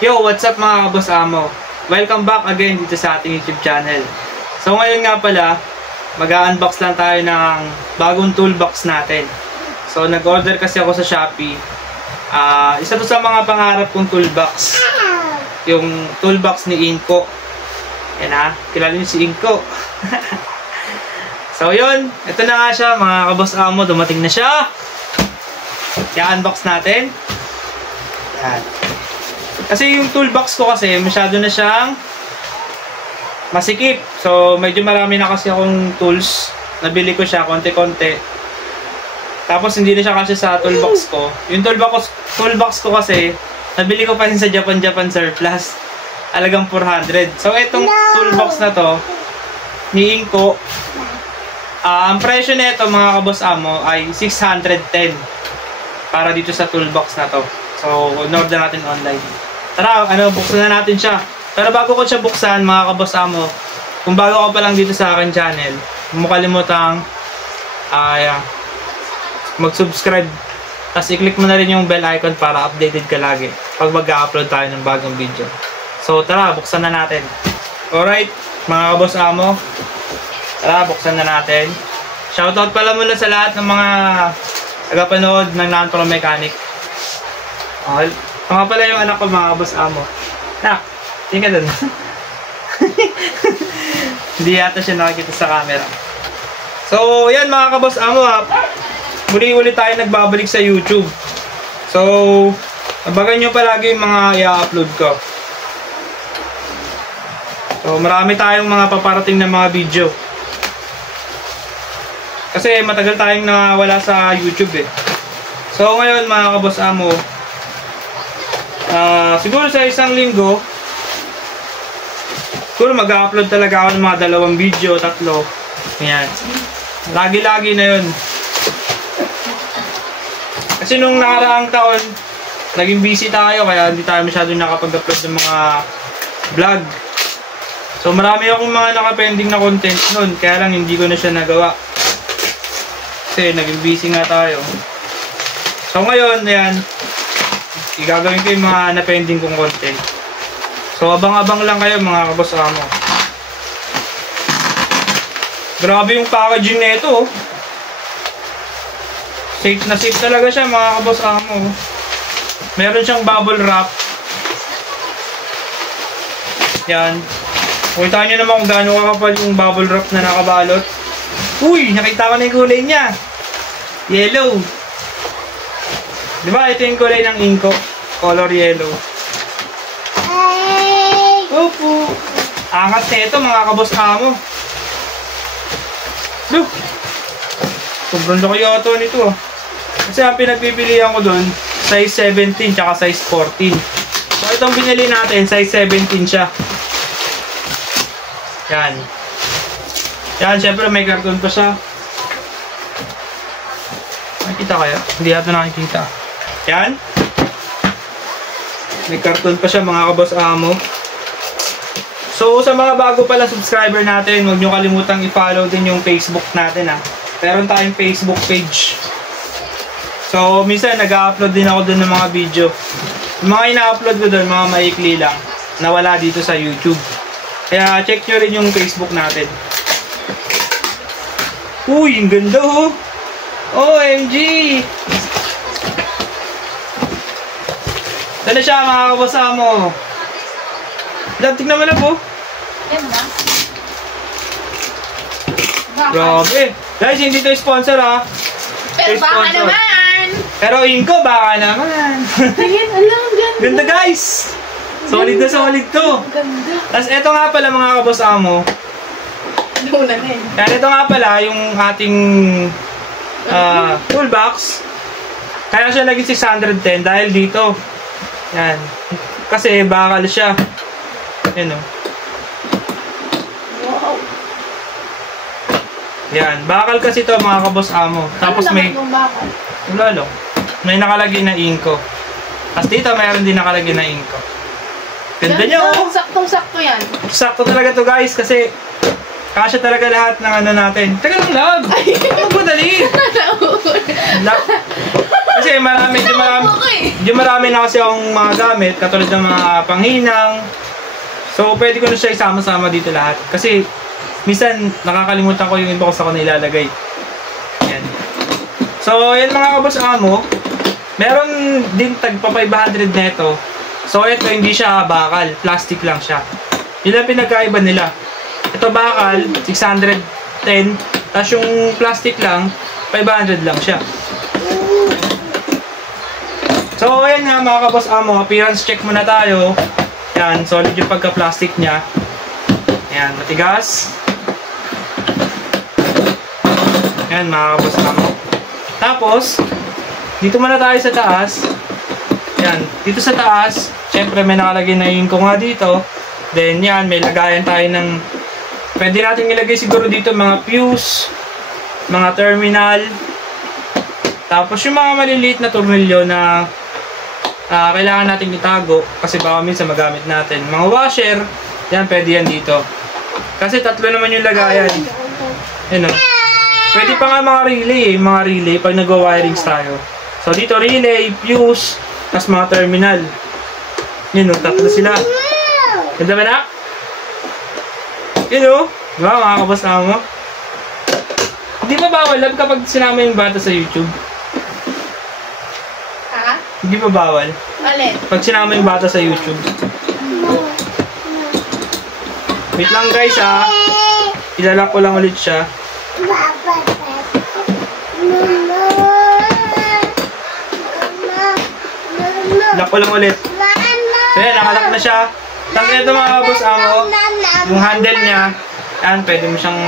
Yo, what's up mga kaboss amo? Welcome back again dito sa ating YouTube channel. So ngayon nga pala, mag-unbox lang tayo ng bagong toolbox natin. So nag-order kasi ako sa Shopee. Isa to sa mga pangarap kong toolbox. Yung toolbox ni Inco. Yan ha, kilala niyo si Inco. So yun, ito na nga siya mga kaboss amo, dumating na siya. I-unbox natin. Yan. Kasi yung toolbox ko kasi masyado na siyang masikip. So medyo marami na kasi akong tools. Nabili ko siya konti-konti. Tapos hindi na siya kasi sa toolbox ko. Yung toolbox ko kasi nabili ko pa rin sa Japan surplus. Alagang 400. So itong toolbox na to ni Inco, ang presyo nito mga kaboss amo ay 610 para dito sa toolbox na to. So in-order natin online. Tara, buksan na natin siya. Pero bago ko siya buksan, mga kaboss amo, kung bago ka pa lang dito sa akin channel, huwag mo kalimutang mag-subscribe. Tapos i-click mo na rin yung bell icon para updated ka lagi pag mag-upload tayo ng bagong video. So tara, buksan na natin. Alright, mga kaboss amo, tara, buksan na natin. Shoutout pala muna sa lahat ng mga tagapanood ng Non-Pro Mechanic. Okay. Mga pala yung anak ko mga kaboss amo. Nak, tingin ka dun. Hindi yata siya nakikita sa camera. So, yan mga kaboss amo ha. Muli-uli tayo nagbabalik sa YouTube. So, abangan nyo palagi yung mga i-upload ko. So, marami tayong mga paparating na mga video. Kasi matagal tayong nawala sa YouTube eh. So, ngayon mga kaboss amo, siguro sa isang linggo, siguro mag-upload talaga ako ng mga 2 video, 3. Ayan. Lagi-lagi na yun. Kasi nung nakaraang taon, naging busy tayo, kaya hindi tayo masyadong nakapag-upload ng mga vlog. So marami akong mga nakapending na content nun, kaya lang hindi ko na siya nagawa. Kasi naging busy nga tayo. So ngayon, ayan, gagawin ko yung mga na-pending kong content. So abang-abang lang kayo mga kaboss amo. Grabe yung packaging na ito. Safe na safe talaga siya mga kaboss amo. Meron siyang bubble wrap. Yan. Kita nyo naman kung gaano kakapal yung bubble wrap na nakabalot. Uy! Nakita ko na yung kulay niya. Yellow. Diba? Ito yung kulay ng Inco. Color yellow. Opo. Angat na ito mga kaboss amo. Look. Sobrang laki yata nito. Kasi ang pinagpipilian ko dun, size 17 tsaka size 14. So itong binili natin, size 17 siya. Yan. Yan, syempre may karton pa siya. Nakikita kaya? Hindi yata nakikita. Yan. May karton pa siya mga kaboss amo. So sa mga bago pala subscriber natin, huwag nyo kalimutang i-follow din yung Facebook natin ha. Meron tayong Facebook page. So minsan nag-upload din ako doon ng mga video. Yung mga ina-upload ko doon, mga maikli lang, na wala dito sa YouTube. Kaya check nyo rin yung Facebook natin. Uy, ang ganda oh! OMG! Ito na siya mga kaboss amo. Tignan mo na po. Yan ba? Grabe. Guys, hindi to sponsor ha. Pero baka naman. Pero Inco, baka naman. Tingin, alam, ganda. Ganda guys. Solid na solid to. Ganda. Tapos ito nga pala mga kaboss amo. Luna na eh. Kaya ito nga pala yung ating toolbox. Kaya siya naging 610 dahil dito. Yan. Kasi bakal siya. Yan o. Wow. Yan. Bakal kasi ito mga kaboss amo. Tapos ano may... naman yung bakal? Wala lang. May nakalagay na Inco. Tapos dito mayroon din nakalagay na Inco. Ganda niya oh. Saktong-sakto yan. Sakto talaga to guys kasi kasya talaga lahat ng ano natin. Teka lang love. Ano ba dali? Kasi medyo marami na kasi akong mga gamit, katulad ng mga panghinang. So, pwede ko na siya isama-sama dito lahat. Kasi, minsan, nakakalimutan ko yung inbox ako na ilalagay. Yan. So, yan mga kaboss amo. Meron din tagpa 500 neto. So, ito hindi siya bakal. Plastic lang siya. Yun ang pinagkaiba nila. Ito bakal, 610. Tapos yung plastic lang, 500 lang siya. So, ayan nga mga kaboss amo. Appearance check muna tayo. Yan, solid yung pagka-plastic niya. Yan, matigas. Yan mga kaboss amo. Tapos, dito muna tayo sa taas. Yan, dito sa taas, syempre may nakalagay na yung ko nga dito. Then yan, may lagayan tayo ng, pwede natin ilagay siguro dito mga fuse, mga terminal. Tapos yung mga maliliit na tornilyo na kailangan natin itago kasi baka minsan magamit natin. Mga washer, yan, pwede yan dito. Kasi tatlo naman yung lagayan. Yan o. Pwede pa nga mga relay pag nagwa-wirings tayo. So dito relay, fuse, tas mga terminal. Yun o, tatlo sila. Ganda ba na? Yun o. Diba mga kaboss mo? Hindi ba bawal lab kapag sinama yung bata sa YouTube? Ha? Hindi ba bawal? Alin? Pag sinama yung bata sa YouTube. Wait lang guys ha. Ilalak ko lang ulit siya. Lock ko lang ulit. So yan, nakalock na siya. Tapos ito mga kaboss amo, yung handle niya, yan, pwede mo siyang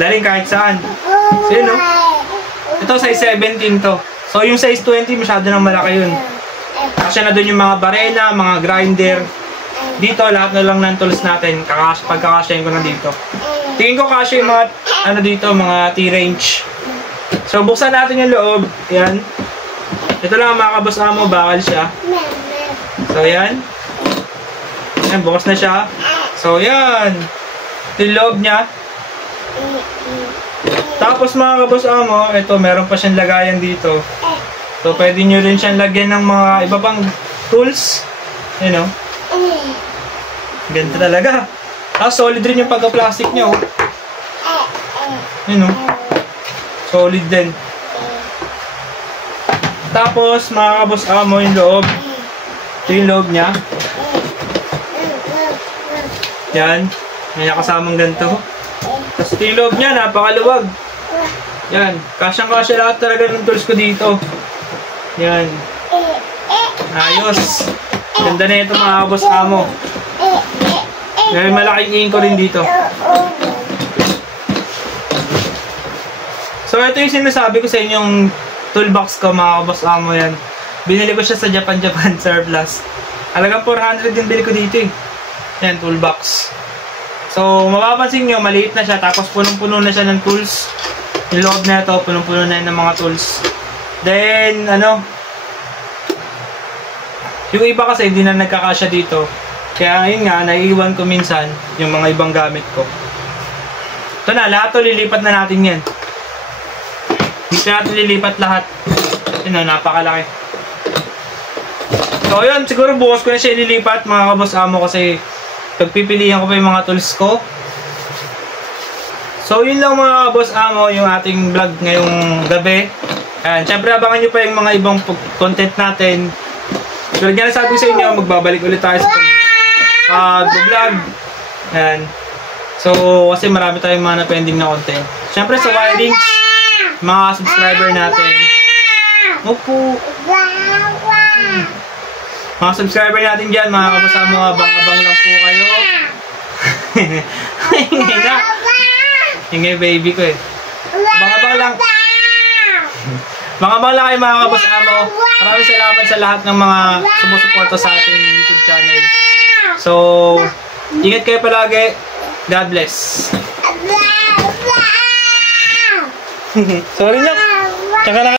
daling kahit saan. So yun no? Ito size 17 to. So yung size 20 masyado nang malaki yun. Kasi na dun yung mga barena, mga grinder. Dito lahat na lang ng tools natin. Pagkakasyahin ko na dito. Tingin ko kasi yung mga ano dito, mga T-range. So buksan natin yung loob. Yan. Ito lang mga kaboss amo, bakal siya. So yan. Yan, bukas na siya. So yan. Ito yung loob niya. Tapos mga kaboss amo, ito meron pa siyang lagayan dito. So pwede nyo rin siyang lagyan ng mga iba pang tools. You know. Ganda talaga. Tapos solid rin yung pagka-plastic niya. Oh. You know. Solid din. Tapos mga kaboss amo, yung loob. Ito yung loob niya. Yan. May nakasamang ganito. Tapos ito yung loob niya, napakaluwag. Yan. Kasyang-kasya lahat talaga ng tools ko dito. Yan. Ayos. Ganda na ito mga kaboss amo. May malaking inko rin dito. So ito yung sinasabi ko sa inyong toolbox ko mga kaboss amo yan. Binili ko siya sa Japan surplus. Halagang 400 yung bili ko dito eh. Yan, toolbox. So mapapansin nyo, maliit na siya tapos punong-puno na siya ng tools. Yung loob na ito, punong-puno na ng mga tools. Then, ano, yung iba kasi hindi na nagkakasya dito. Kaya yun nga, naiiwan ko minsan yung mga ibang gamit ko. Ito na, lahat to lilipat na natin yan. Dito natin lilipat lahat. Yun na, napakalaki. So yun, siguro bukas ko na siya ililipat mga kaboss amo kasi pagpipilihan ko pa yung mga tools ko. So yun lang mga kaboss amo yung ating vlog ngayong gabi. Ayan, syempre abangan nyo pa yung mga ibang content natin. So yan sabi ko sa inyo, magbabalik ulit tayo sa vlog. Ayan. So kasi marami tayong mga na-pending na content. Syempre sa wirings, mga subscriber natin. Opo. Mga subscriber natin dyan, mga kapasama, abang-abang lang po kayo. Ingay na. Ingay baby ko eh. Abang-abang lang. Abang-abang lang kayo mga kapasama. Maraming salamat sa lahat ng mga sumusuporta sa ating YouTube channel. So, ingat kayo palagi. God bless. Sorry na. Tsaka na.